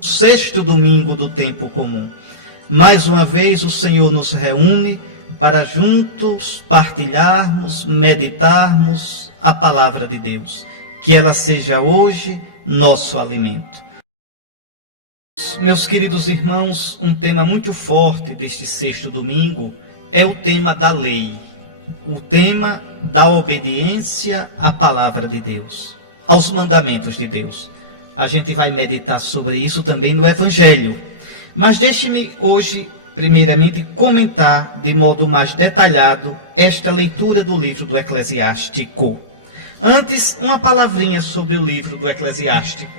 Sexto domingo do tempo comum. Mais uma vez o Senhor nos reúne para juntos partilharmos, meditarmos a palavra de Deus. Que ela seja hoje nosso alimento. Meus queridos irmãos, um tema muito forte deste sexto domingo é o tema da lei. O tema da obediência à palavra de Deus, aos mandamentos de Deus. A gente vai meditar sobre isso também no Evangelho. Mas deixe-me hoje, primeiramente, comentar de modo mais detalhado esta leitura do livro do Eclesiástico. Antes, uma palavrinha sobre o livro do Eclesiástico.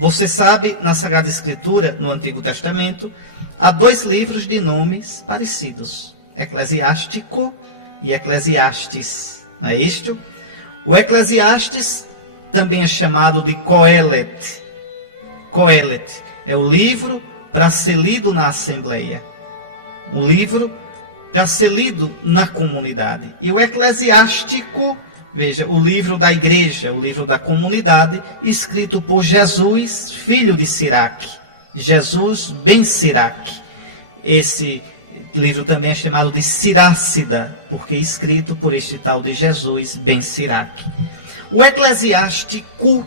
Você sabe, na Sagrada Escritura, no Antigo Testamento, há dois livros de nomes parecidos. Eclesiástico e Eclesiastes. Não é isto? O Eclesiastes também é chamado de Coelet. Coelet é o livro para ser lido na Assembleia. Um livro para ser lido na comunidade. E o Eclesiástico, veja, o livro da igreja, o livro da comunidade, escrito por Jesus, filho de Siraque. Jesus ben Siraque. Esse livro também é chamado de Sirácida, porque é escrito por este tal de Jesus ben Siraque. O Eclesiástico,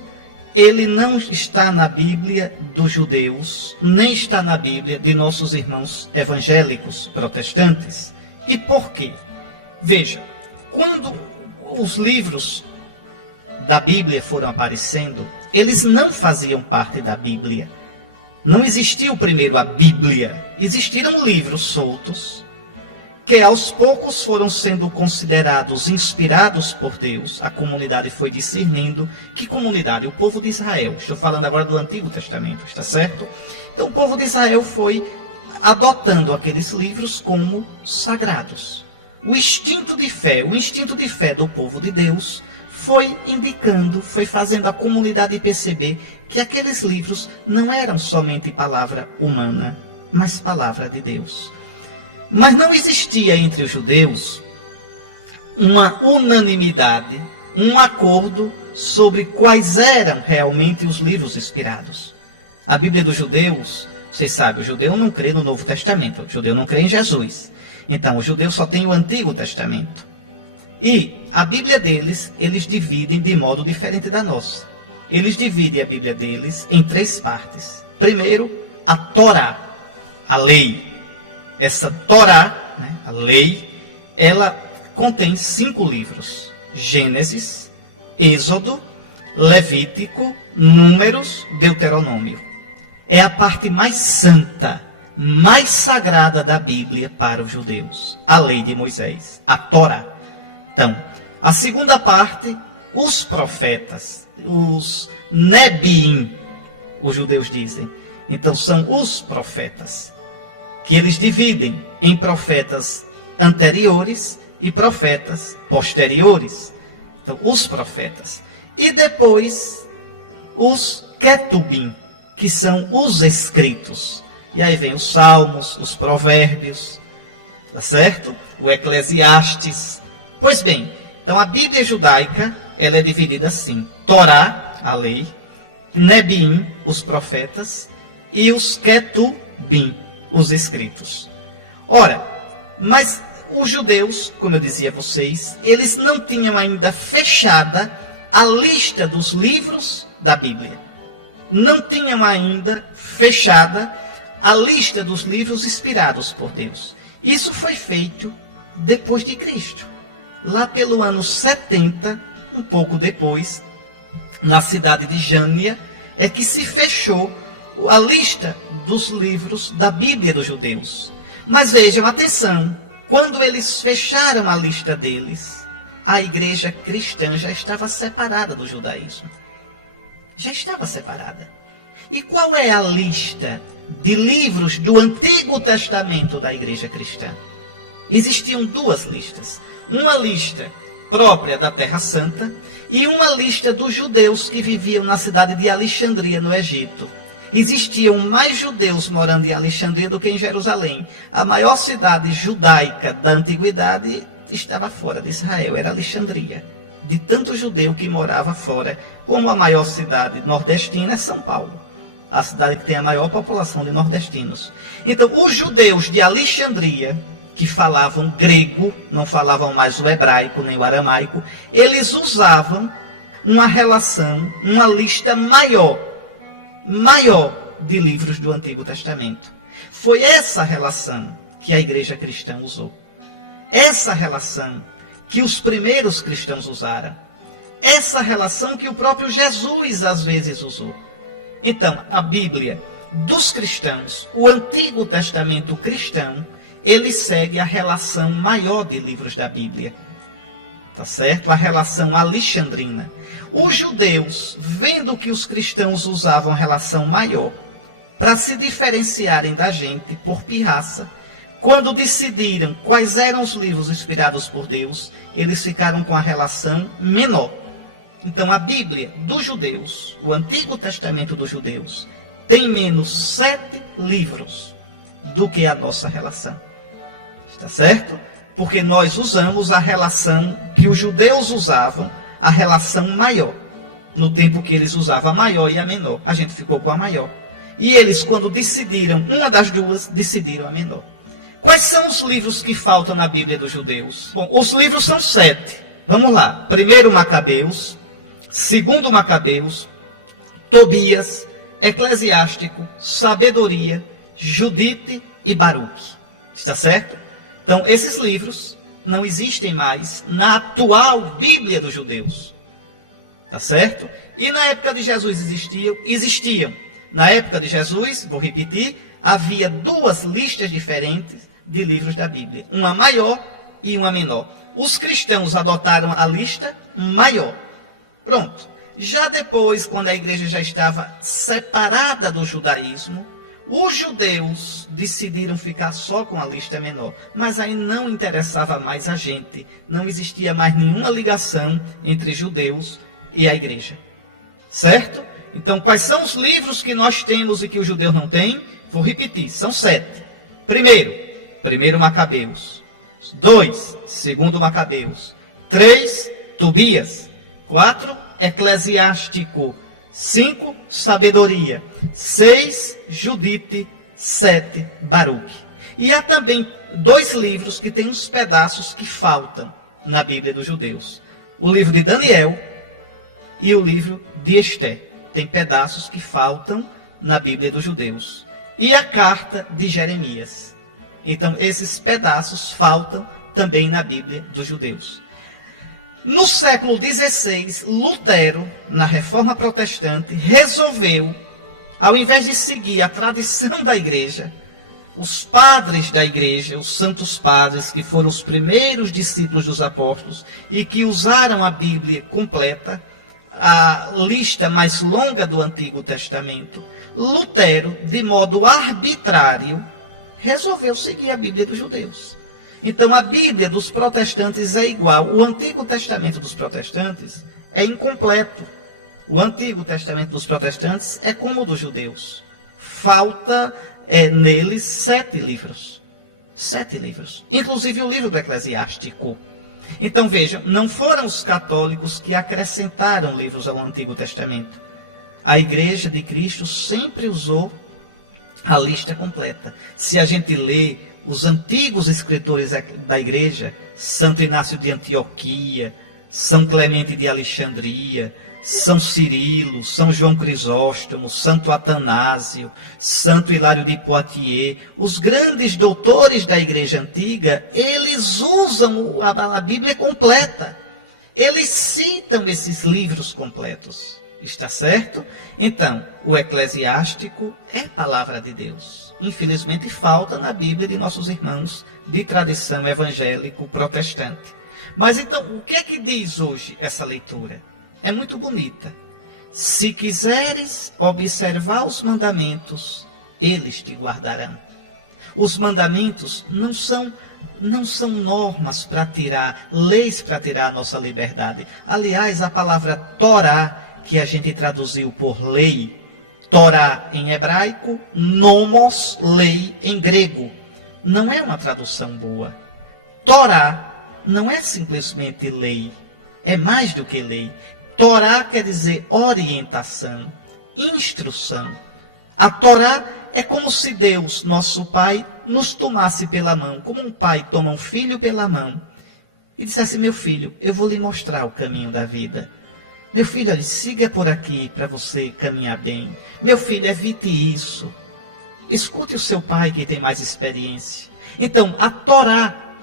ele não está na Bíblia dos judeus, nem está na Bíblia de nossos irmãos evangélicos protestantes. E por quê? Veja, quando os livros da Bíblia foram aparecendo, eles não faziam parte da Bíblia. Não existiu primeiro a Bíblia. Existiram livros soltos, que aos poucos foram sendo considerados inspirados por Deus. A comunidade foi discernindo. Que comunidade? O povo de Israel. Estou falando agora do Antigo Testamento, está certo? Então o povo de Israel foi adotando aqueles livros como sagrados. O instinto de fé do povo de Deus foi indicando, foi fazendo a comunidade perceber que aqueles livros não eram somente palavra humana, mas palavra de Deus. Mas não existia entre os judeus uma unanimidade, um acordo sobre quais eram realmente os livros inspirados. A Bíblia dos judeus, vocês sabem, o judeu não crê no Novo Testamento, o judeu não crê em Jesus. Então, o judeu só tem o Antigo Testamento. E a Bíblia deles, eles dividem de modo diferente da nossa. Eles dividem a Bíblia deles em três partes. Primeiro, a Torá, a lei. Essa Torá, né, a lei, ela contém 5 livros. Gênesis, Êxodo, Levítico, Números, Deuteronômio. É a parte mais santa, mais sagrada da Bíblia para os judeus. A lei de Moisés, a Torá. Então, a segunda parte, os profetas, os Nebiim, os judeus dizem. Então, são os profetas, que eles dividem em profetas anteriores e profetas posteriores. Então, os profetas. E depois, os Ketubim, que são os escritos. E aí vem os Salmos, os Provérbios, tá certo? O Eclesiastes. Pois bem, então a Bíblia judaica, ela é dividida assim. Torá, a lei, Nebiim, os profetas, e os Ketubim, os escritos. Ora, mas os judeus, como eu dizia a vocês, eles não tinham ainda fechada a lista dos livros da Bíblia. Não tinham ainda fechada a lista dos livros inspirados por Deus. Isso foi feito depois de Cristo. Lá pelo ano 70, um pouco depois, na cidade de Jânia, é que se fechou a lista dos livros da Bíblia dos judeus. Mas vejam, atenção, quando eles fecharam a lista deles, a igreja cristã já estava separada do judaísmo. Já estava separada. E qual é a lista de livros do Antigo Testamento da igreja cristã? Existiam 2 listas. Uma lista própria da Terra Santa e uma lista dos judeus que viviam na cidade de Alexandria, no Egito. Existiam mais judeus morando em Alexandria do que em Jerusalém. A maior cidade judaica da antiguidade estava fora de Israel, era Alexandria. De tanto judeu que morava fora, como a maior cidade nordestina é São Paulo. a cidade que tem a maior população de nordestinos. Então, os judeus de Alexandria, que falavam grego, não falavam mais o hebraico nem o aramaico, eles usavam uma relação, uma lista maior de livros do Antigo Testamento. Foi essa relação que a igreja cristã usou. Essa relação que os primeiros cristãos usaram. Essa relação que o próprio Jesus às vezes usou. Então, a Bíblia dos cristãos, o Antigo Testamento cristão, ele segue a relação maior de livros da Bíblia. Tá certo? A relação alexandrina. Os judeus, vendo que os cristãos usavam relação maior, para se diferenciarem da gente por pirraça, quando decidiram quais eram os livros inspirados por Deus, eles ficaram com a relação menor. Então a Bíblia dos judeus, o Antigo Testamento dos judeus, tem menos 7 livros do que a nossa relação. Está certo? Porque nós usamos a relação que os judeus usavam, a relação maior. No tempo que eles usavam a maior e a menor, a gente ficou com a maior. E eles, quando decidiram uma das duas, decidiram a menor. Quais são os livros que faltam na Bíblia dos judeus? Bom, os livros são 7. Vamos lá. 1 Macabeus, 2 Macabeus, Tobias, Eclesiástico, Sabedoria, Judite e Baruque. Está certo? Então, esses livros não existem mais na atual Bíblia dos judeus. Tá certo? E na época de Jesus existiam. Na época de Jesus, vou repetir, havia 2 listas diferentes de livros da Bíblia. Uma maior e uma menor. Os cristãos adotaram a lista maior. Pronto. Já depois, quando a igreja já estava separada do judaísmo, os judeus decidiram ficar só com a lista menor. Mas aí não interessava mais a gente. Não existia mais nenhuma ligação entre judeus e a igreja. Certo? Então, quais são os livros que nós temos e que os judeus não têm? Vou repetir, são 7. Primeiro, 1 Macabeus. 2, 2 Macabeus. 3, Tobias. 4, Eclesiástico. 5, Sabedoria. 6, Judite. 7, Baruque. E há também 2 livros que têm uns pedaços que faltam na Bíblia dos judeus. O livro de Daniel e o livro de Esté. Tem pedaços que faltam na Bíblia dos judeus. E a carta de Jeremias. Então, esses pedaços faltam também na Bíblia dos judeus. No século XVI, Lutero, na Reforma Protestante, resolveu, ao invés de seguir a tradição da igreja, os padres da igreja, os santos padres, que foram os primeiros discípulos dos apóstolos e que usaram a Bíblia completa, a lista mais longa do Antigo Testamento, Lutero, de modo arbitrário, resolveu seguir a Bíblia dos judeus. Então a Bíblia dos protestantes é igual. O Antigo Testamento dos protestantes é incompleto. O Antigo Testamento dos protestantes é como o dos judeus. Falta neles 7 livros. 7 livros. Inclusive o livro do Eclesiástico. Então vejam, não foram os católicos que acrescentaram livros ao Antigo Testamento. A Igreja de Cristo sempre usou a lista completa. Se a gente lê os antigos escritores da Igreja, Santo Inácio de Antioquia, São Clemente de Alexandria, São Cirilo, São João Crisóstomo, Santo Atanásio, Santo Hilário de Poitiers, os grandes doutores da Igreja Antiga, eles usam a Bíblia completa. Eles citam esses livros completos. Está certo? Então, o Eclesiástico é palavra de Deus. Infelizmente, falta na Bíblia de nossos irmãos de tradição evangélico-protestante. Mas então, o que é que diz hoje essa leitura? É muito bonita. Se quiseres observar os mandamentos, eles te guardarão. Os mandamentos não são normas para tirar, leis para tirar a nossa liberdade. Aliás, a palavra Torá, que a gente traduziu por lei, Torá em hebraico, nomos, lei em grego, não é uma tradução boa. Torá não é simplesmente lei, é mais do que lei. Torá quer dizer orientação, instrução. A Torá é como se Deus, nosso Pai, nos tomasse pela mão, como um pai toma um filho pela mão, e dissesse: meu filho, eu vou lhe mostrar o caminho da vida. Meu filho, olha, siga por aqui para você caminhar bem. Meu filho, evite isso. Escute o seu pai que tem mais experiência. Então, a Torá,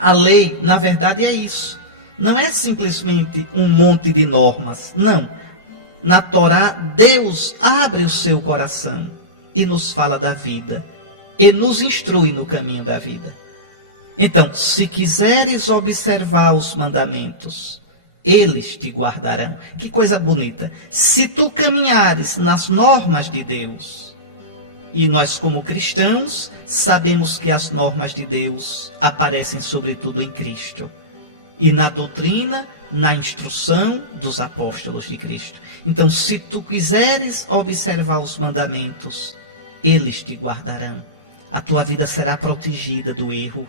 a lei, na verdade é isso. Não é simplesmente um monte de normas. Não. Na Torá, Deus abre o seu coração e nos fala da vida. E nos instrui no caminho da vida. Então, se quiseres observar os mandamentos, eles te guardarão. Que coisa bonita. Se tu caminhares nas normas de Deus, e nós como cristãos sabemos que as normas de Deus aparecem sobretudo em Cristo. E na doutrina, na instrução dos apóstolos de Cristo. Então, se tu quiseres observar os mandamentos, eles te guardarão. A tua vida será protegida do erro.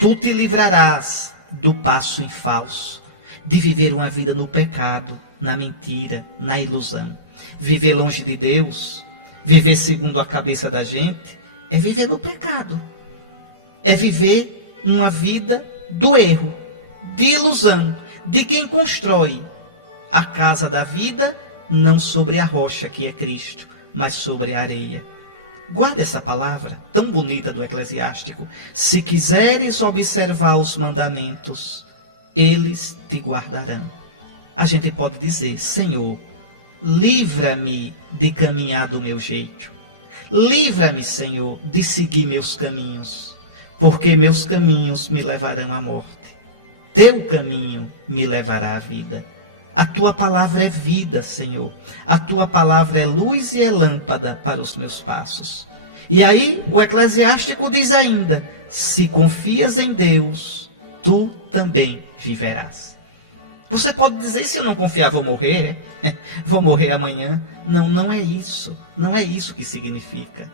Tu te livrarás do passo em falso, de viver uma vida no pecado, na mentira, na ilusão. Viver longe de Deus, viver segundo a cabeça da gente, é viver no pecado. É viver uma vida do erro, de ilusão, de quem constrói a casa da vida, não sobre a rocha que é Cristo, mas sobre a areia. Guarda essa palavra tão bonita do Eclesiástico. Se quiseres observar os mandamentos, eles te guardarão. A gente pode dizer: Senhor, livra-me de caminhar do meu jeito. Livra-me, Senhor, de seguir meus caminhos, porque meus caminhos me levarão à morte. Teu caminho me levará à vida. A tua palavra é vida, Senhor. A tua palavra é luz e é lâmpada para os meus passos. E aí o Eclesiástico diz ainda: se confias em Deus, tu também viverás. Você pode dizer: se eu não confiar, vou morrer? Vou morrer amanhã? Não, não é isso. Não é isso que significa.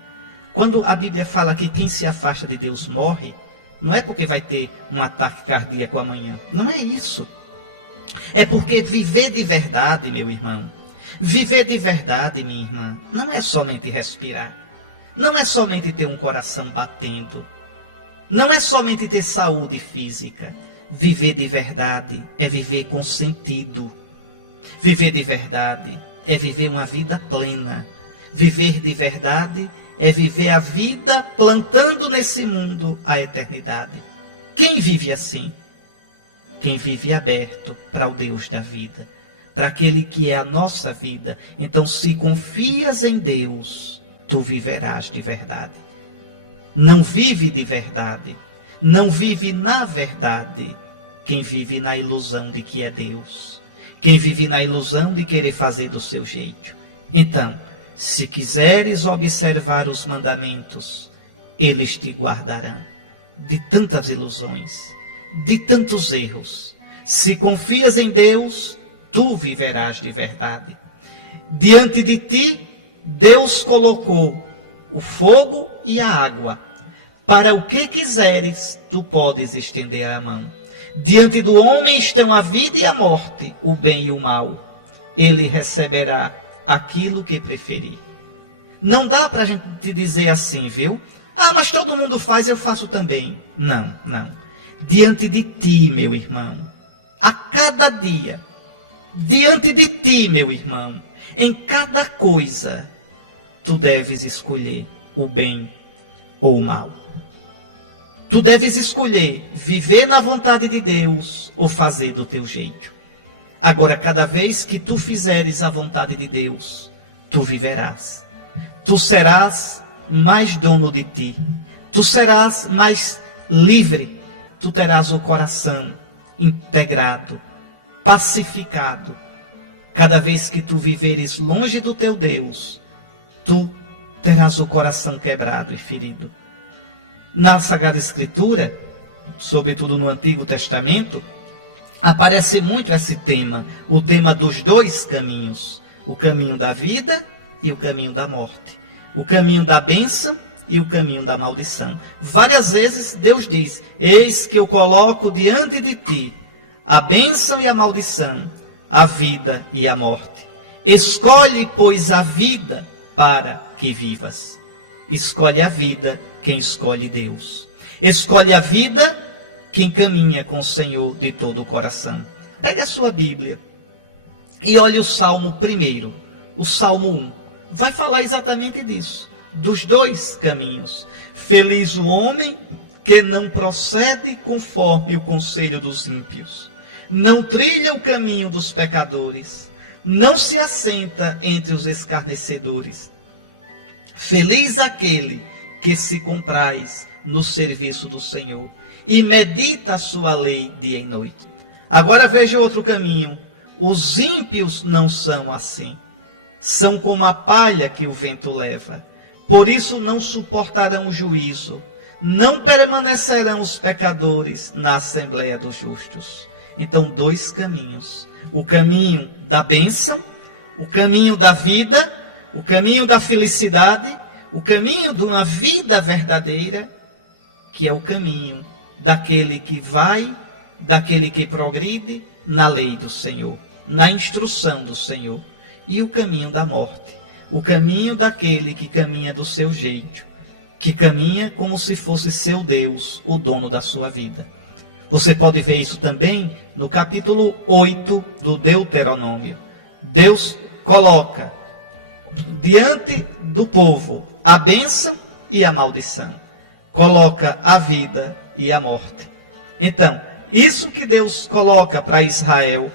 Quando a Bíblia fala que quem se afasta de Deus morre, não é porque vai ter um ataque cardíaco amanhã. Não é isso. É porque viver de verdade, meu irmão, viver de verdade, minha irmã, não é somente respirar. Não é somente ter um coração batendo. Não é somente ter saúde física. Viver de verdade é viver com sentido. Viver de verdade é viver uma vida plena. Viver de verdade é viver a vida plantando nesse mundo a eternidade. Quem vive assim? Quem vive aberto para o Deus da vida, para aquele que é a nossa vida. Então, se confias em Deus, tu viverás de verdade. Não vive de verdade, não vive na verdade quem vive na ilusão de que é Deus, quem vive na ilusão de querer fazer do seu jeito. Então, se quiseres observar os mandamentos, eles te guardarão de tantas ilusões, de tantos erros. Se confias em Deus, tu viverás de verdade. Diante de ti, Deus colocou o fogo e a água. Para o que quiseres, tu podes estender a mão. Diante do homem estão a vida e a morte, o bem e o mal. Ele receberá aquilo que preferir. Não dá para a gente te dizer assim, viu? Ah, mas todo mundo faz, eu faço também. Não, não. Diante de ti, meu irmão, a cada dia, diante de ti, meu irmão, em cada coisa, tu deves escolher o bem ou o mal. Tu deves escolher viver na vontade de Deus ou fazer do teu jeito. Agora, cada vez que tu fizeres a vontade de Deus, tu viverás. Tu serás mais dono de ti. Tu serás mais livre. Tu terás o coração integrado, pacificado. Cada vez que tu viveres longe do teu Deus, tu terás o coração quebrado e ferido. Na Sagrada Escritura, sobretudo no Antigo Testamento, aparece muito esse tema, o tema dos dois caminhos, o caminho da vida e o caminho da morte, o caminho da bênção e o caminho da maldição. Várias vezes Deus diz: eis que eu coloco diante de ti a bênção e a maldição, a vida e a morte. Escolhe, pois, a vida para que vivas. Escolhe a vida quem escolhe Deus. Escolhe a vida quem caminha com o Senhor de todo o coração. Pegue a sua Bíblia e olhe o Salmo 1, o Salmo 1. Vai falar exatamente disso, dos dois caminhos. Feliz o homem que não procede conforme o conselho dos ímpios, não trilha o caminho dos pecadores, não se assenta entre os escarnecedores. Feliz aquele que se compraz no serviço do Senhor e medita a sua lei dia e noite. Agora veja outro caminho. Os ímpios não são assim. São como a palha que o vento leva. Por isso não suportarão o juízo. Não permanecerão os pecadores na assembleia dos justos. Então, dois caminhos. O caminho da bênção, o caminho da vida, o caminho da felicidade, o caminho de uma vida verdadeira, que é o caminho daquele que vai, daquele que progride na lei do Senhor, na instrução do Senhor. E o caminho da morte, o caminho daquele que caminha do seu jeito, que caminha como se fosse seu Deus, o dono da sua vida. Você pode ver isso também no capítulo 8 do Deuteronômio. Deus coloca diante do povo a bênção e a maldição. Coloca a vida e a morte. Então, isso que Deus coloca para Israel,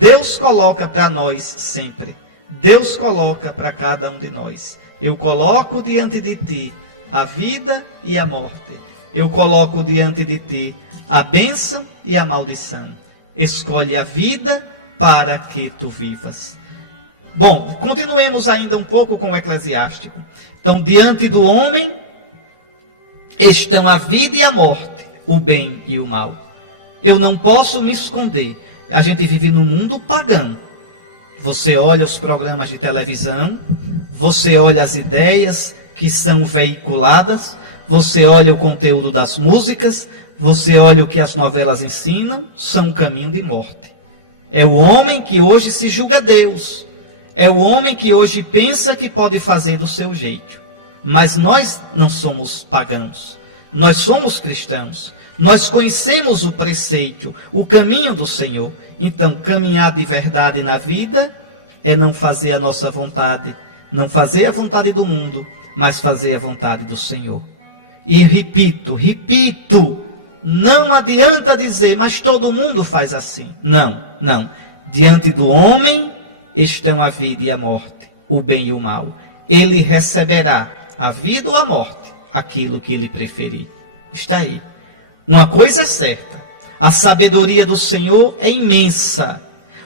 Deus coloca para nós sempre. Deus coloca para cada um de nós. Eu coloco diante de ti a vida e a morte. Eu coloco diante de ti a bênção e a maldição. Escolhe a vida para que tu vivas. Bom, continuemos ainda um pouco com o Eclesiástico. Então, diante do homem estão a vida e a morte, o bem e o mal. Eu não posso me esconder. A gente vive num mundo pagão. Você olha os programas de televisão, você olha as ideias que são veiculadas, você olha o conteúdo das músicas, você olha o que as novelas ensinam, são um caminho de morte. É o homem que hoje se julga Deus. É o homem que hoje pensa que pode fazer do seu jeito. Mas nós não somos pagãos. Nós somos cristãos. Nós conhecemos o preceito, o caminho do Senhor. Então, caminhar de verdade na vida é não fazer a nossa vontade, não fazer a vontade do mundo, mas fazer a vontade do Senhor. E repito, não adianta dizer, mas todo mundo faz assim. Não. Diante do homem estão a vida e a morte, o bem e o mal. Ele receberá a vida ou a morte, aquilo que ele preferir. Está aí. Uma coisa é certa, a sabedoria do Senhor é imensa.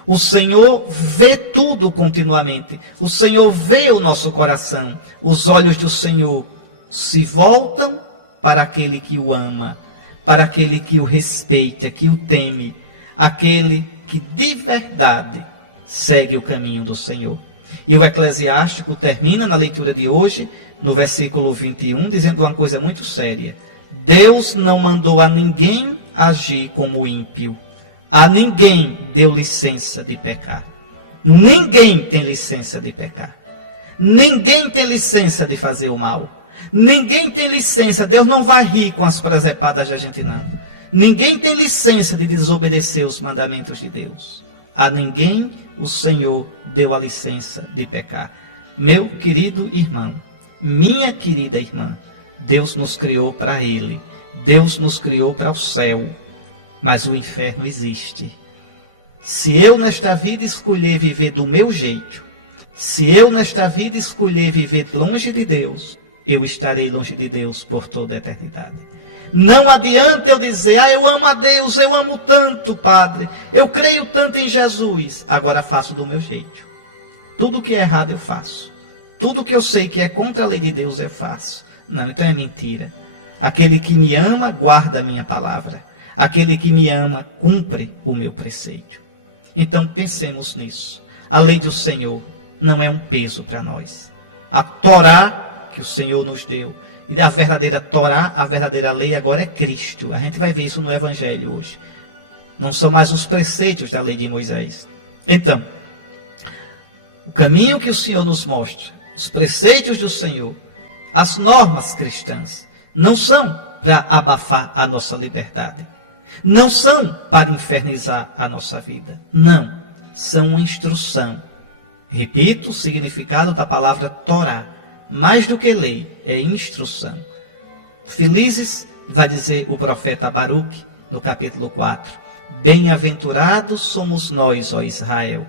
O Senhor vê tudo continuamente. O Senhor vê o nosso coração. Os olhos do Senhor se voltam para aquele que o ama, para aquele que o respeita, que o teme, aquele que de verdade segue o caminho do Senhor. E o Eclesiástico termina na leitura de hoje, no versículo 21, dizendo uma coisa muito séria. Deus não mandou a ninguém agir como ímpio. A ninguém deu licença de pecar. Ninguém tem licença de pecar. Ninguém tem licença de fazer o mal. Ninguém tem licença. Deus não vai rir com as presepadas da gente, não. Ninguém tem licença de desobedecer os mandamentos de Deus. A ninguém o Senhor deu a licença de pecar. Meu querido irmão, minha querida irmã, Deus nos criou para Ele. Deus nos criou para o céu. Mas o inferno existe. Se eu nesta vida escolher viver do meu jeito, se eu nesta vida escolher viver longe de Deus, eu estarei longe de Deus por toda a eternidade. Não adianta eu dizer, eu amo a Deus, eu amo tanto, Padre, eu creio tanto em Jesus, agora faço do meu jeito. Tudo que é errado eu faço. Tudo que eu sei que é contra a lei de Deus eu faço. Não, então é mentira. Aquele que me ama, guarda a minha palavra. Aquele que me ama, cumpre o meu preceito. Então pensemos nisso. A lei do Senhor não é um peso para nós. A Torá que o Senhor nos deu, e a verdadeira Torá, a verdadeira lei agora é Cristo. A gente vai ver isso no Evangelho hoje. Não são mais os preceitos da lei de Moisés. Então, o caminho que o Senhor nos mostra Os preceitos do Senhor, as normas cristãs, não são para abafar a nossa liberdade. Não são para infernizar a nossa vida. Não, são uma instrução. Repito o significado da palavra Torá. Mais do que lei, é instrução. Felizes, vai dizer o profeta Baruque, no capítulo 4. Bem-aventurados somos nós, ó Israel,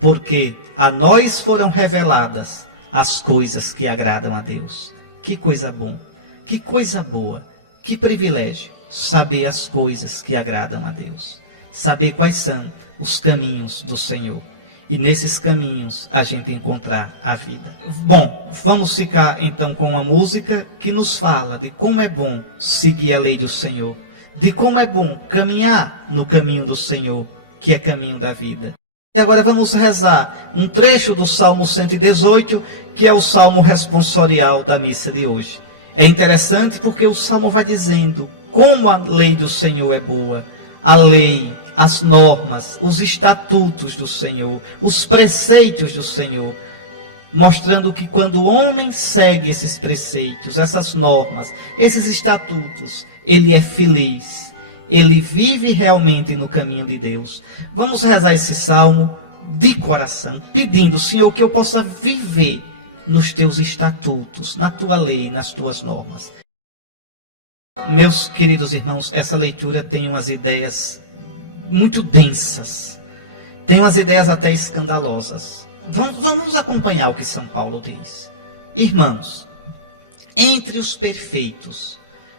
porque a nós foram reveladas as coisas que agradam a Deus. Que coisa bom, que coisa boa, que privilégio saber as coisas que agradam a Deus. Saber quais são os caminhos do Senhor. E nesses caminhos a gente encontrar a vida. Bom, vamos ficar então com uma música que nos fala de como é bom seguir a lei do Senhor. De como é bom caminhar no caminho do Senhor, que é caminho da vida. E agora vamos rezar um trecho do Salmo 118, que é o Salmo responsorial da missa de hoje. É interessante porque o Salmo vai dizendo como a lei do Senhor é boa. A lei, as normas, os estatutos do Senhor, os preceitos do Senhor. Mostrando que quando o homem segue esses preceitos, essas normas, esses estatutos, ele é feliz. Ele vive realmente no caminho de Deus. Vamos rezar esse salmo de coração, pedindo, Senhor, que eu possa viver nos teus estatutos, na tua lei, nas tuas normas. Meus queridos irmãos, essa leitura tem umas ideias muito densas. Tem umas ideias até escandalosas. Vamos acompanhar o que São Paulo diz. Irmãos, entre os perfeitos,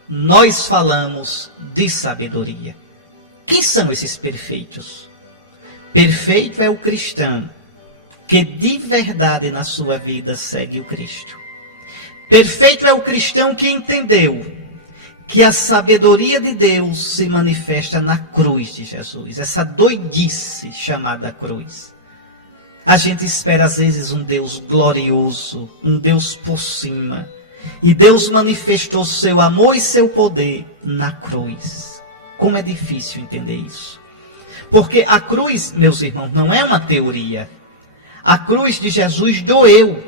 nós falamos de sabedoria. Quem são esses perfeitos? Perfeito é o cristão que de verdade na sua vida segue o Cristo. Perfeito é o cristão que entendeu que a sabedoria de Deus se manifesta na cruz de Jesus. Essa doidice chamada cruz. A gente espera às vezes um Deus glorioso, um Deus por cima. E Deus manifestou seu amor e seu poder na cruz. Como é difícil entender isso. Porque a cruz, meus irmãos, não é uma teoria. A cruz de Jesus doeu.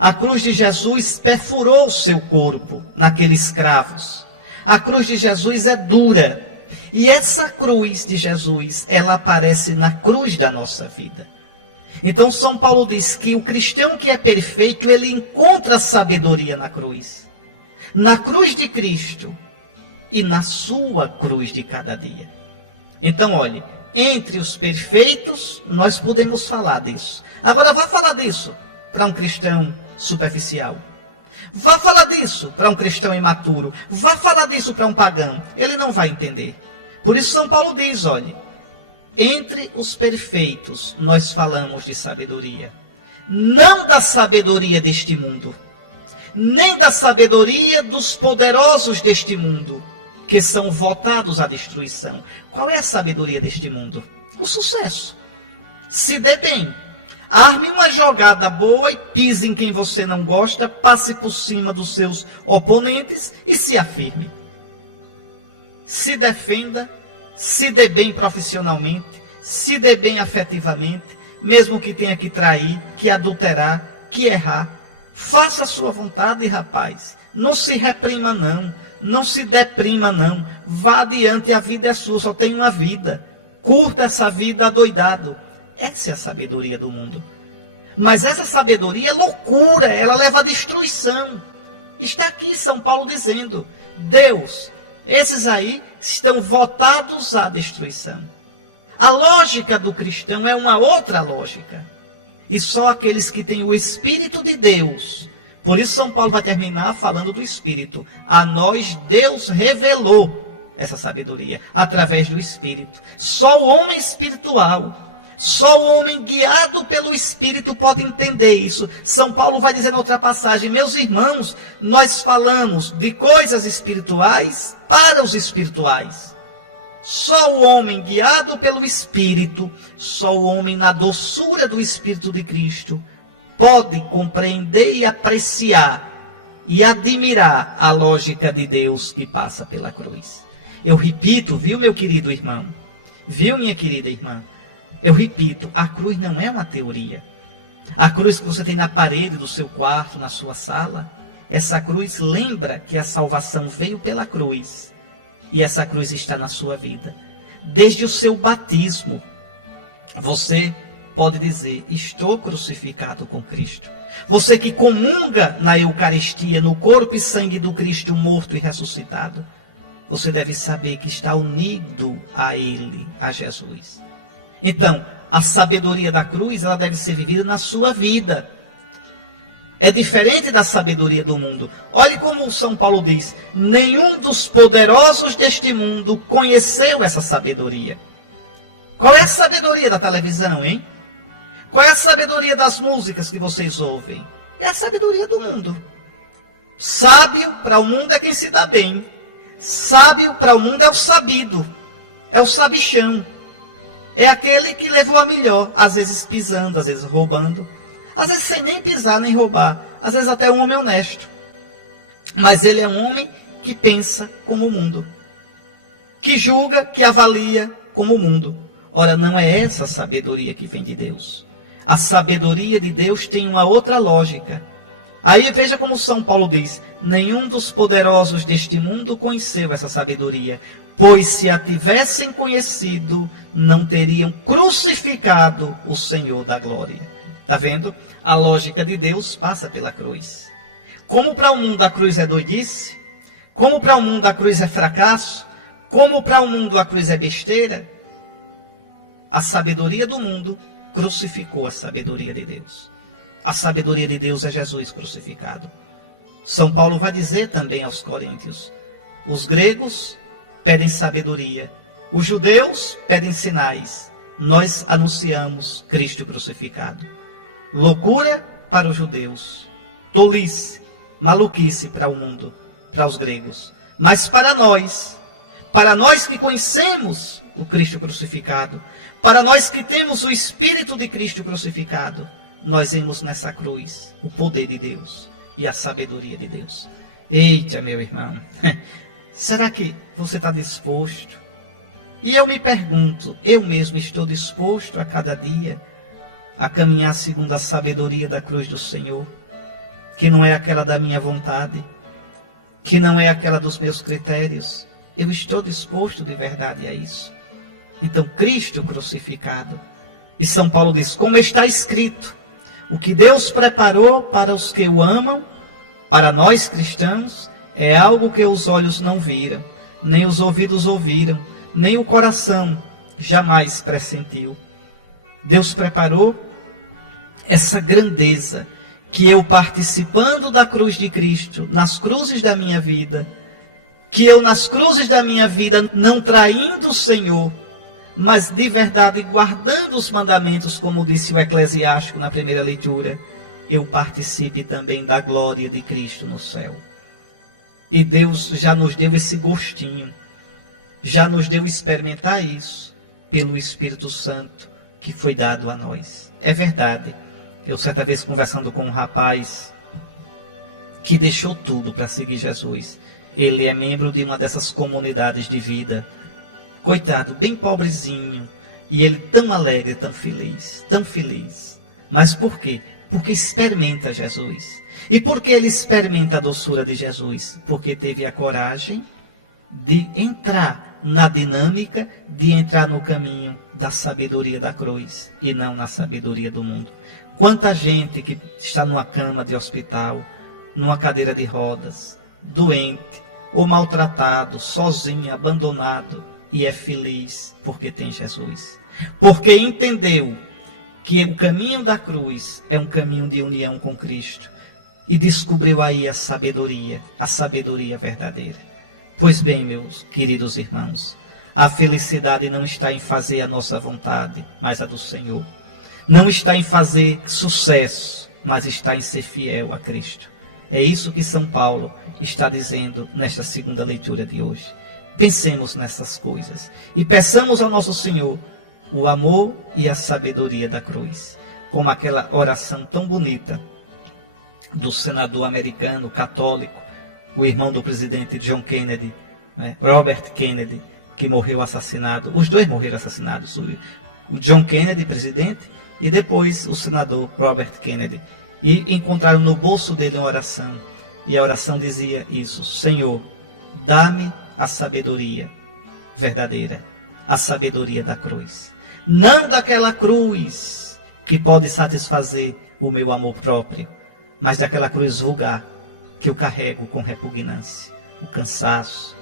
A cruz de Jesus perfurou o seu corpo naqueles cravos. A cruz de Jesus é dura. E essa cruz de Jesus, ela aparece na cruz da nossa vida. Então São Paulo diz que o cristão que é perfeito, ele encontra sabedoria na cruz. Na cruz de Cristo e na sua cruz de cada dia. Então, olhe, entre os perfeitos, nós podemos falar disso. Agora, vá falar disso para um cristão superficial. Vá falar disso para um cristão imaturo. Vá falar disso para um pagão. Ele não vai entender. Por isso São Paulo diz, olhe, entre os perfeitos, nós falamos de sabedoria. Não da sabedoria deste mundo, nem da sabedoria dos poderosos deste mundo, que são votados à destruição. Qual é a sabedoria deste mundo? O sucesso. Se dê bem. Arme uma jogada boa e pise em quem você não gosta, passe por cima dos seus oponentes e se afirme. Se defenda. Se dê bem profissionalmente, se dê bem afetivamente, mesmo que tenha que trair, que adulterar, que errar. Faça a sua vontade, rapaz. Não se reprima, não. Não se deprima, não. Vá adiante, a vida é sua, só tem uma vida. Curta essa vida adoidado. Essa é a sabedoria do mundo. Mas essa sabedoria é loucura, ela leva à destruição. Está aqui São Paulo dizendo, Deus... Esses aí estão votados à destruição. A lógica do cristão é uma outra lógica. E só aqueles que têm o Espírito de Deus. Por isso São Paulo vai terminar falando do Espírito. A nós Deus revelou essa sabedoria através do Espírito. Só o homem espiritual, só o homem guiado pelo Espírito pode entender isso. São Paulo vai dizer na outra passagem, meus irmãos, nós falamos de coisas espirituais para os espirituais. Só o homem guiado pelo Espírito, só o homem na doçura do Espírito de Cristo, pode compreender e apreciar e admirar a lógica de Deus que passa pela cruz. Eu repito, viu, meu querido irmão? Viu, minha querida irmã? Eu repito, a cruz não é uma teoria. A cruz que você tem na parede do seu quarto, na sua sala, essa cruz lembra que a salvação veio pela cruz. E essa cruz está na sua vida. Desde o seu batismo, você pode dizer: estou crucificado com Cristo. Você que comunga na Eucaristia, no corpo e sangue do Cristo morto e ressuscitado, você deve saber que está unido a Ele, a Jesus. Então, a sabedoria da cruz, ela deve ser vivida na sua vida. É diferente da sabedoria do mundo. Olhe como São Paulo diz: nenhum dos poderosos deste mundo conheceu essa sabedoria. Qual é a sabedoria da televisão, hein? Qual é a sabedoria das músicas que vocês ouvem? É a sabedoria do mundo. Sábio para o mundo é quem se dá bem. Sábio para o mundo é o sabido. É o sabichão. É aquele que levou a melhor. Às vezes pisando, às vezes roubando. Às vezes sem nem pisar nem roubar. Às vezes até um homem honesto. Mas ele é um homem que pensa como o mundo. Que julga, que avalia como o mundo. Ora, não é essa a sabedoria que vem de Deus. A sabedoria de Deus tem uma outra lógica. Aí veja como São Paulo diz: nenhum dos poderosos deste mundo conheceu essa sabedoria, pois se a tivessem conhecido, não teriam crucificado o Senhor da glória. Está vendo? A lógica de Deus passa pela cruz. Como para o mundo a cruz é doidice, como para o mundo a cruz é fracasso, como para o mundo a cruz é besteira, a sabedoria do mundo crucificou a sabedoria de Deus. A sabedoria de Deus é Jesus crucificado. São Paulo vai dizer também aos coríntios: os gregos pedem sabedoria, os judeus pedem sinais, nós anunciamos Cristo crucificado. Loucura para os judeus, tolice, maluquice para o mundo, para os gregos. Mas para nós que conhecemos o Cristo crucificado, para nós que temos o Espírito de Cristo crucificado, nós vemos nessa cruz o poder de Deus e a sabedoria de Deus. Eita, meu irmão, será que você está disposto? E eu me pergunto, eu mesmo estou disposto a cada dia a caminhar segundo a sabedoria da cruz do Senhor, que não é aquela da minha vontade, que não é aquela dos meus critérios. Eu estou disposto de verdade a isso. Então, Cristo crucificado. E São Paulo diz: como está escrito, o que Deus preparou para os que o amam, para nós cristãos, é algo que os olhos não viram, nem os ouvidos ouviram, nem o coração jamais pressentiu. Deus preparou essa grandeza que eu, participando da cruz de Cristo, nas cruzes da minha vida, que eu nas cruzes da minha vida, não traindo o Senhor, mas de verdade guardando os mandamentos, como disse o eclesiástico na primeira leitura, eu participe também da glória de Cristo no céu. E Deus já nos deu esse gostinho, já nos deu experimentar isso, pelo Espírito Santo que foi dado a nós. É verdade. Eu certa vez conversando com um rapaz que deixou tudo para seguir Jesus. Ele é membro de uma dessas comunidades de vida. Coitado, bem pobrezinho. E ele tão alegre, tão feliz, tão feliz. Mas por quê? Porque experimenta Jesus. E por que ele experimenta a doçura de Jesus? Porque teve a coragem de entrar na dinâmica, de entrar no caminho da sabedoria da cruz e não na sabedoria do mundo. Quanta gente que está numa cama de hospital, numa cadeira de rodas, doente ou maltratado, sozinho, abandonado, e é feliz porque tem Jesus. Porque entendeu que o caminho da cruz é um caminho de união com Cristo. E descobriu aí a sabedoria verdadeira. Pois bem, meus queridos irmãos, a felicidade não está em fazer a nossa vontade, mas a do Senhor. Não está em fazer sucesso, mas está em ser fiel a Cristo. É isso que São Paulo está dizendo nesta segunda leitura de hoje. Pensemos nessas coisas e peçamos ao nosso Senhor o amor e a sabedoria da cruz. Como aquela oração tão bonita do senador americano católico, o irmão do presidente John Kennedy, né, Robert Kennedy, que morreu assassinado. Os dois morreram assassinados. O John Kennedy, presidente, e depois o senador Robert Kennedy. E encontraram no bolso dele uma oração. E a oração dizia isso: Senhor, dá-me a sabedoria verdadeira, a sabedoria da cruz. Não daquela cruz que pode satisfazer o meu amor próprio, mas daquela cruz vulgar que eu carrego com repugnância, o cansaço,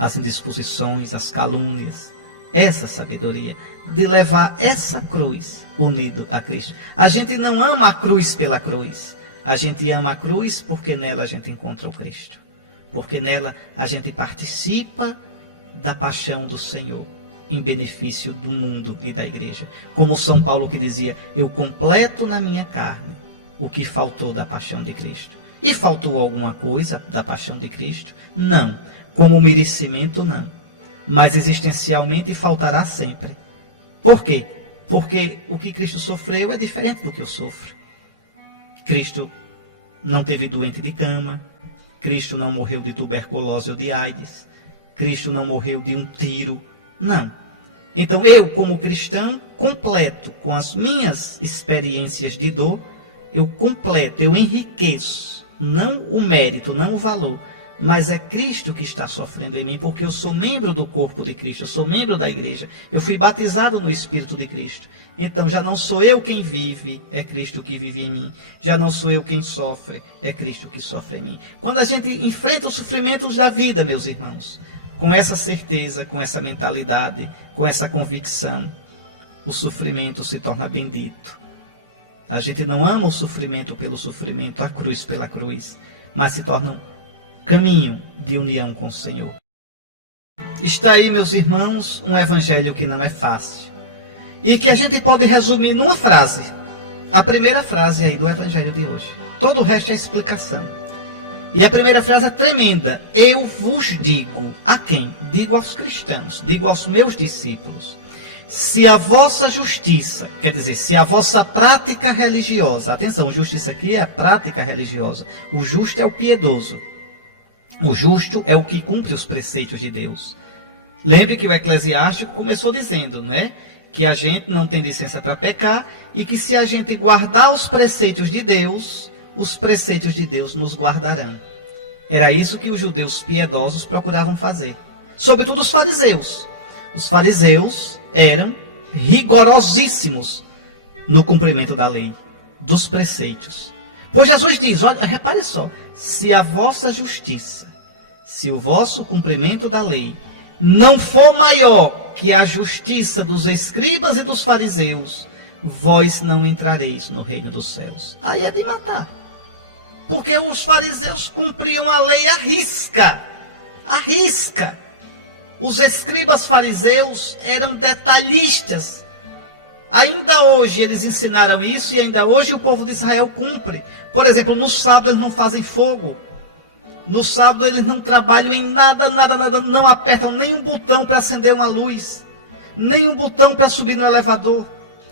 as indisposições, as calúnias. Essa sabedoria de levar essa cruz unido a Cristo. A gente não ama a cruz pela cruz. A gente ama a cruz porque nela a gente encontra o Cristo. Porque nela a gente participa da paixão do Senhor em benefício do mundo e da igreja. Como São Paulo que dizia: eu completo na minha carne o que faltou da paixão de Cristo. E faltou alguma coisa da paixão de Cristo? Não. Como merecimento, não. Mas existencialmente faltará sempre. Por quê? Porque o que Cristo sofreu é diferente do que eu sofro. Cristo não teve doente de cama. Cristo não morreu de tuberculose ou de AIDS. Cristo não morreu de um tiro. Não. Então eu, como cristão, completo com as minhas experiências de dor, eu completo, eu enriqueço. Não o mérito, não o valor, mas é Cristo que está sofrendo em mim, porque eu sou membro do corpo de Cristo, eu sou membro da igreja, eu fui batizado no Espírito de Cristo. Então já não sou eu quem vive, é Cristo que vive em mim. Já não sou eu quem sofre, é Cristo que sofre em mim. Quando a gente enfrenta os sofrimentos da vida, meus irmãos, com essa certeza, com essa mentalidade, com essa convicção, o sofrimento se torna bendito. A gente não ama o sofrimento pelo sofrimento, a cruz pela cruz, mas se torna um caminho de união com o Senhor. Está aí, meus irmãos, um evangelho que não é fácil. E que a gente pode resumir numa frase. A primeira frase aí do evangelho de hoje. Todo o resto é explicação. E a primeira frase é tremenda. Eu vos digo. A quem? Digo aos cristãos. Digo aos meus discípulos. Se a vossa justiça, quer dizer, se a vossa prática religiosa, atenção, justiça aqui é a prática religiosa. O justo é o piedoso. O justo é o que cumpre os preceitos de Deus. Lembre que o eclesiástico começou dizendo, não é? Que a gente não tem licença para pecar e que se a gente guardar os preceitos de Deus, os preceitos de Deus nos guardarão. Era isso que os judeus piedosos procuravam fazer. Sobretudo os fariseus. Os fariseus eram rigorosíssimos no cumprimento da lei, dos preceitos. Pois Jesus diz, olha, repare só, se a vossa justiça, se o vosso cumprimento da lei não for maior que a justiça dos escribas e dos fariseus, vós não entrareis no reino dos céus. Aí é de matar. Porque os fariseus cumpriam a lei à risca. À risca. Os escribas fariseus eram detalhistas. Ainda hoje eles ensinaram isso e ainda hoje o povo de Israel cumpre. Por exemplo, no sábado eles não fazem fogo. No sábado eles não trabalham em nada, não apertam nenhum botão para acender uma luz. Nenhum botão para subir no elevador.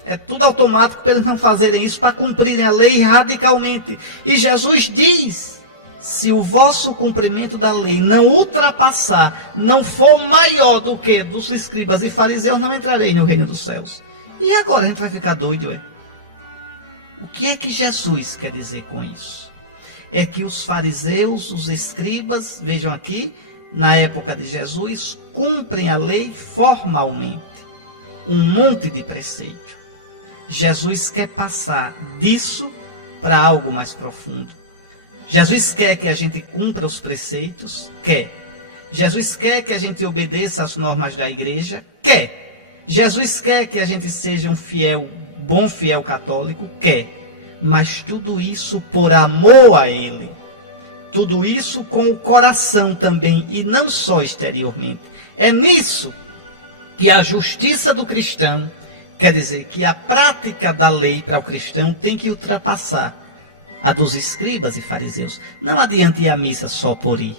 É tudo automático para eles não fazerem isso, para cumprirem a lei radicalmente. E Jesus diz, se o vosso cumprimento da lei não ultrapassar, não for maior do que dos escribas e fariseus, não entrareis no reino dos céus. E agora a gente vai ficar doido, é? O que é que Jesus quer dizer com isso? É que os fariseus, os escribas, vejam aqui, na época de Jesus, cumprem a lei formalmente. Um monte de preceito. Jesus quer passar disso para algo mais profundo. Jesus quer que a gente cumpra os preceitos? Quer. Jesus quer que a gente obedeça às normas da igreja? Quer. Jesus quer que a gente seja um bom fiel católico? Quer. Mas tudo isso por amor a Ele. Tudo isso com o coração também, e não só exteriormente. É nisso que a justiça do cristão, quer dizer, que a prática da lei para o cristão tem que ultrapassar a dos escribas e fariseus. Não adianta ir à missa só por ir.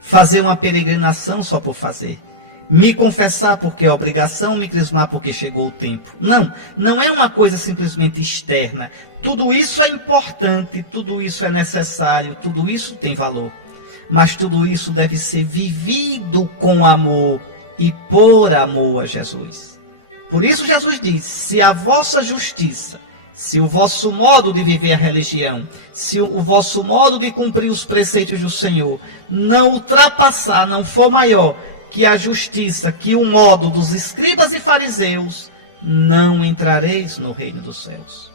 Fazer uma peregrinação só por fazer. Me confessar porque é obrigação, me crismar porque chegou o tempo. Não, não é uma coisa simplesmente externa. Tudo isso é importante, tudo isso é necessário, tudo isso tem valor. Mas tudo isso deve ser vivido com amor e por amor a Jesus. Por isso Jesus diz, se a vossa justiça, se o vosso modo de viver a religião, se o vosso modo de cumprir os preceitos do Senhor não ultrapassar, não for maior que a justiça, que o modo dos escribas e fariseus, não entrareis no reino dos céus.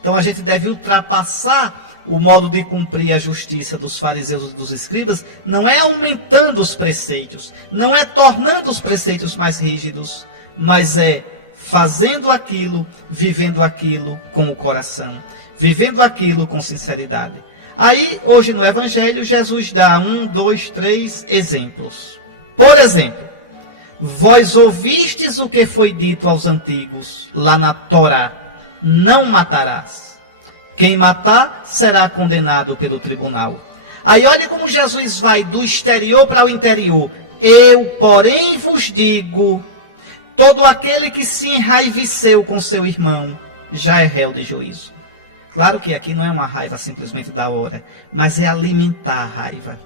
Então a gente deve ultrapassar o modo de cumprir a justiça dos fariseus e dos escribas, não é aumentando os preceitos, não é tornando os preceitos mais rígidos, mas é fazendo aquilo, vivendo aquilo com o coração, vivendo aquilo com sinceridade. Aí, hoje no Evangelho, Jesus dá 1, 2, 3 exemplos. Por exemplo, vós ouvistes o que foi dito aos antigos, lá na Torá, não matarás. Quem matar será condenado pelo tribunal. Aí olha como Jesus vai do exterior para o interior. Eu, porém, vos digo, todo aquele que se enraiveceu com seu irmão já é réu de juízo. Claro que aqui não é uma raiva simplesmente da hora, mas é alimentar a raiva.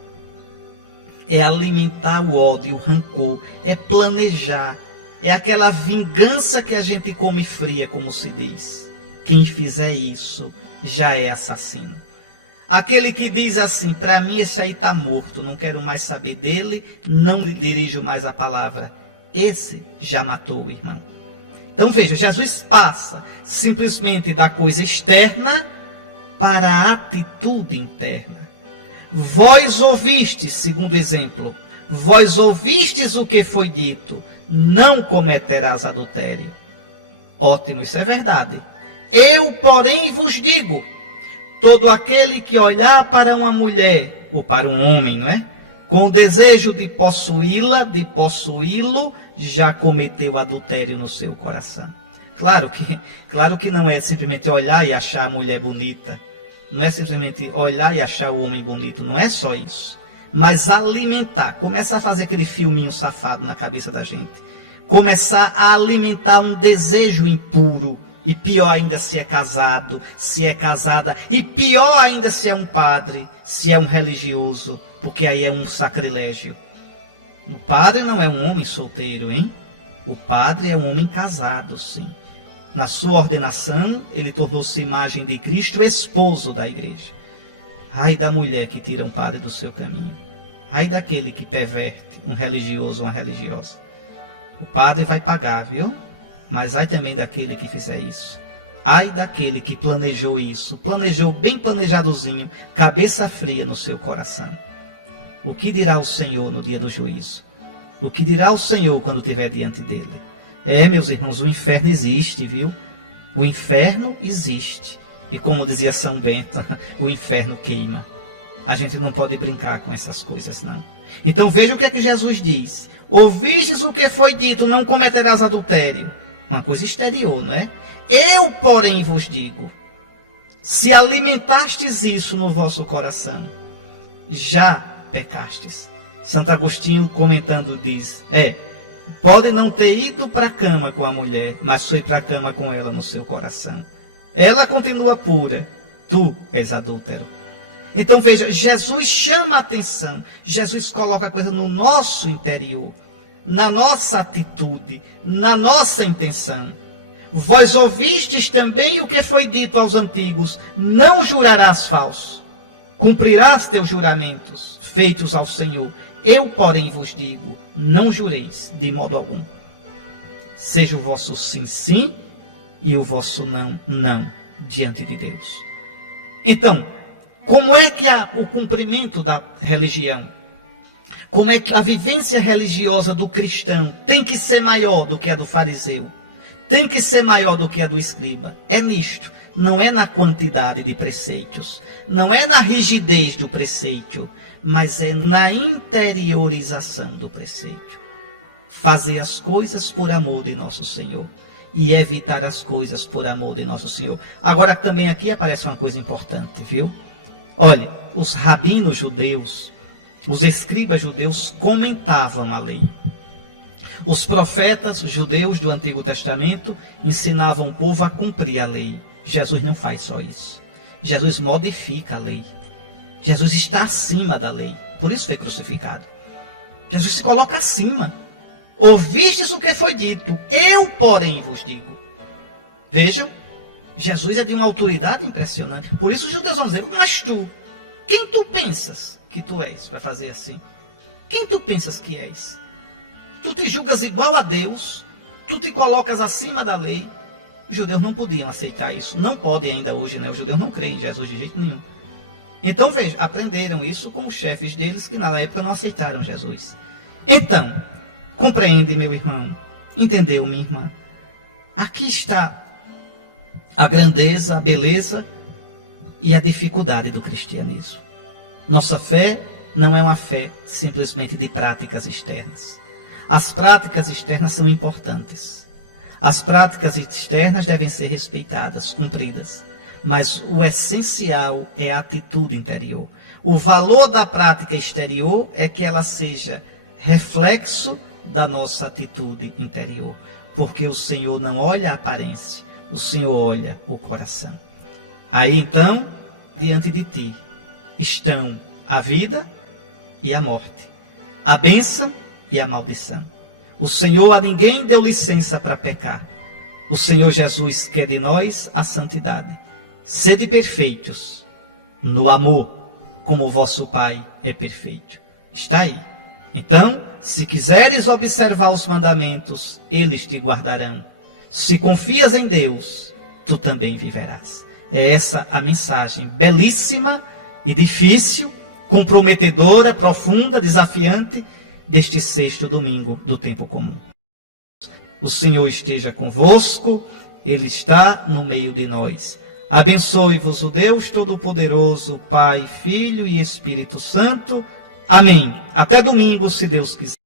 É alimentar o ódio, o rancor, é planejar. É aquela vingança que a gente come fria, como se diz. Quem fizer isso já é assassino. Aquele que diz assim, para mim esse aí está morto, não quero mais saber dele, não lhe dirijo mais a palavra. Esse já matou o irmão. Então veja, Jesus passa simplesmente da coisa externa para a atitude interna. Vós ouvistes, segundo exemplo, vós ouvistes o que foi dito, não cometerás adultério. Ótimo, isso é verdade. Eu, porém, vos digo, todo aquele que olhar para uma mulher, ou para um homem, não é? Com o desejo de possuí-la, de possuí-lo, já cometeu adultério no seu coração. Claro que não é simplesmente olhar e achar a mulher bonita. Não é simplesmente olhar e achar o homem bonito. Não é só isso. Mas alimentar. Começar a fazer aquele filminho safado na cabeça da gente. Começar a alimentar um desejo impuro. E pior ainda se é casado, se é casada. E pior ainda se é um padre, se é um religioso. Porque aí é um sacrilégio. O padre não é um homem solteiro, hein? O padre é um homem casado, sim. Na sua ordenação, ele tornou-se imagem de Cristo, esposo da igreja. Ai da mulher que tira um padre do seu caminho. Ai daquele que perverte um religioso ou uma religiosa. O padre vai pagar, viu? Mas ai também daquele que fizer isso. Ai daquele que planejou isso. Planejou bem planejadozinho, cabeça fria no seu coração. O que dirá o Senhor no dia do juízo? O que dirá o Senhor quando estiver diante dele? Meus irmãos, o inferno existe, viu? O inferno existe. E como dizia São Bento, o inferno queima. A gente não pode brincar com essas coisas, não. Então veja o que é que Jesus diz. Ouvistes o que foi dito, não cometerás adultério. Uma coisa exterior, não é? Eu, porém, vos digo, se alimentastes isso no vosso coração, já pecastes. Santo Agostinho comentando diz, pode não ter ido para a cama com a mulher, mas foi para a cama com ela no seu coração. Ela continua pura, tu és adúltero. Então veja, Jesus chama a atenção, Jesus coloca a coisa no nosso interior, na nossa atitude, na nossa intenção. Vós ouvistes também o que foi dito aos antigos, não jurarás falso, cumprirás teus juramentos feitos ao Senhor. Eu, porém, vos digo, não jureis de modo algum. Seja o vosso sim, sim, e o vosso não, não, diante de Deus. Então, como é que o cumprimento da religião, como é que a vivência religiosa do cristão tem que ser maior do que a do fariseu? Tem que ser maior do que a do escriba? É nisto, não é na quantidade de preceitos, não é na rigidez do preceito, mas é na interiorização do preceito. Fazer as coisas por amor de nosso Senhor e evitar as coisas por amor de nosso Senhor. Agora também aqui aparece uma coisa importante, viu? Olha, os rabinos judeus, os escribas judeus comentavam a lei. Os profetas judeus do Antigo Testamento ensinavam o povo a cumprir a lei. Jesus não faz só isso. Jesus modifica a lei. Jesus está acima da lei. Por isso foi crucificado. Jesus se coloca acima. ouvistes o que foi dito, eu, porém, vos digo. Vejam, Jesus é de uma autoridade impressionante. Por isso os judeus vão dizer, mas tu, quem tu pensas que tu és para fazer assim? Quem tu pensas que és? Tu te julgas igual a Deus, tu te colocas acima da lei. Os judeus não podiam aceitar isso, não podem ainda hoje, né? Os judeus não creem em Jesus de jeito nenhum. Então, veja, aprenderam isso com os chefes deles que na época não aceitaram Jesus. Então, compreende, meu irmão, entendeu, minha irmã? Aqui está a grandeza, a beleza e a dificuldade do cristianismo. Nossa fé não é uma fé simplesmente de práticas externas. As práticas externas são importantes. As práticas externas devem ser respeitadas, cumpridas. Mas o essencial é a atitude interior. O valor da prática exterior é que ela seja reflexo da nossa atitude interior. Porque o Senhor não olha a aparência, o Senhor olha o coração. Aí então, diante de ti, estão a vida e a morte, a bênção e a maldição. O Senhor a ninguém deu licença para pecar. O Senhor Jesus quer de nós a santidade. Sede perfeitos no amor, como o vosso Pai é perfeito. Está aí. Então, se quiseres observar os mandamentos, eles te guardarão. Se confias em Deus, tu também viverás. É essa a mensagem belíssima e difícil, comprometedora, profunda, desafiante deste 6º domingo do tempo comum. O Senhor esteja convosco, Ele está no meio de nós. Abençoe-vos o Deus Todo-Poderoso, Pai, Filho e Espírito Santo. Amém. Até domingo, se Deus quiser.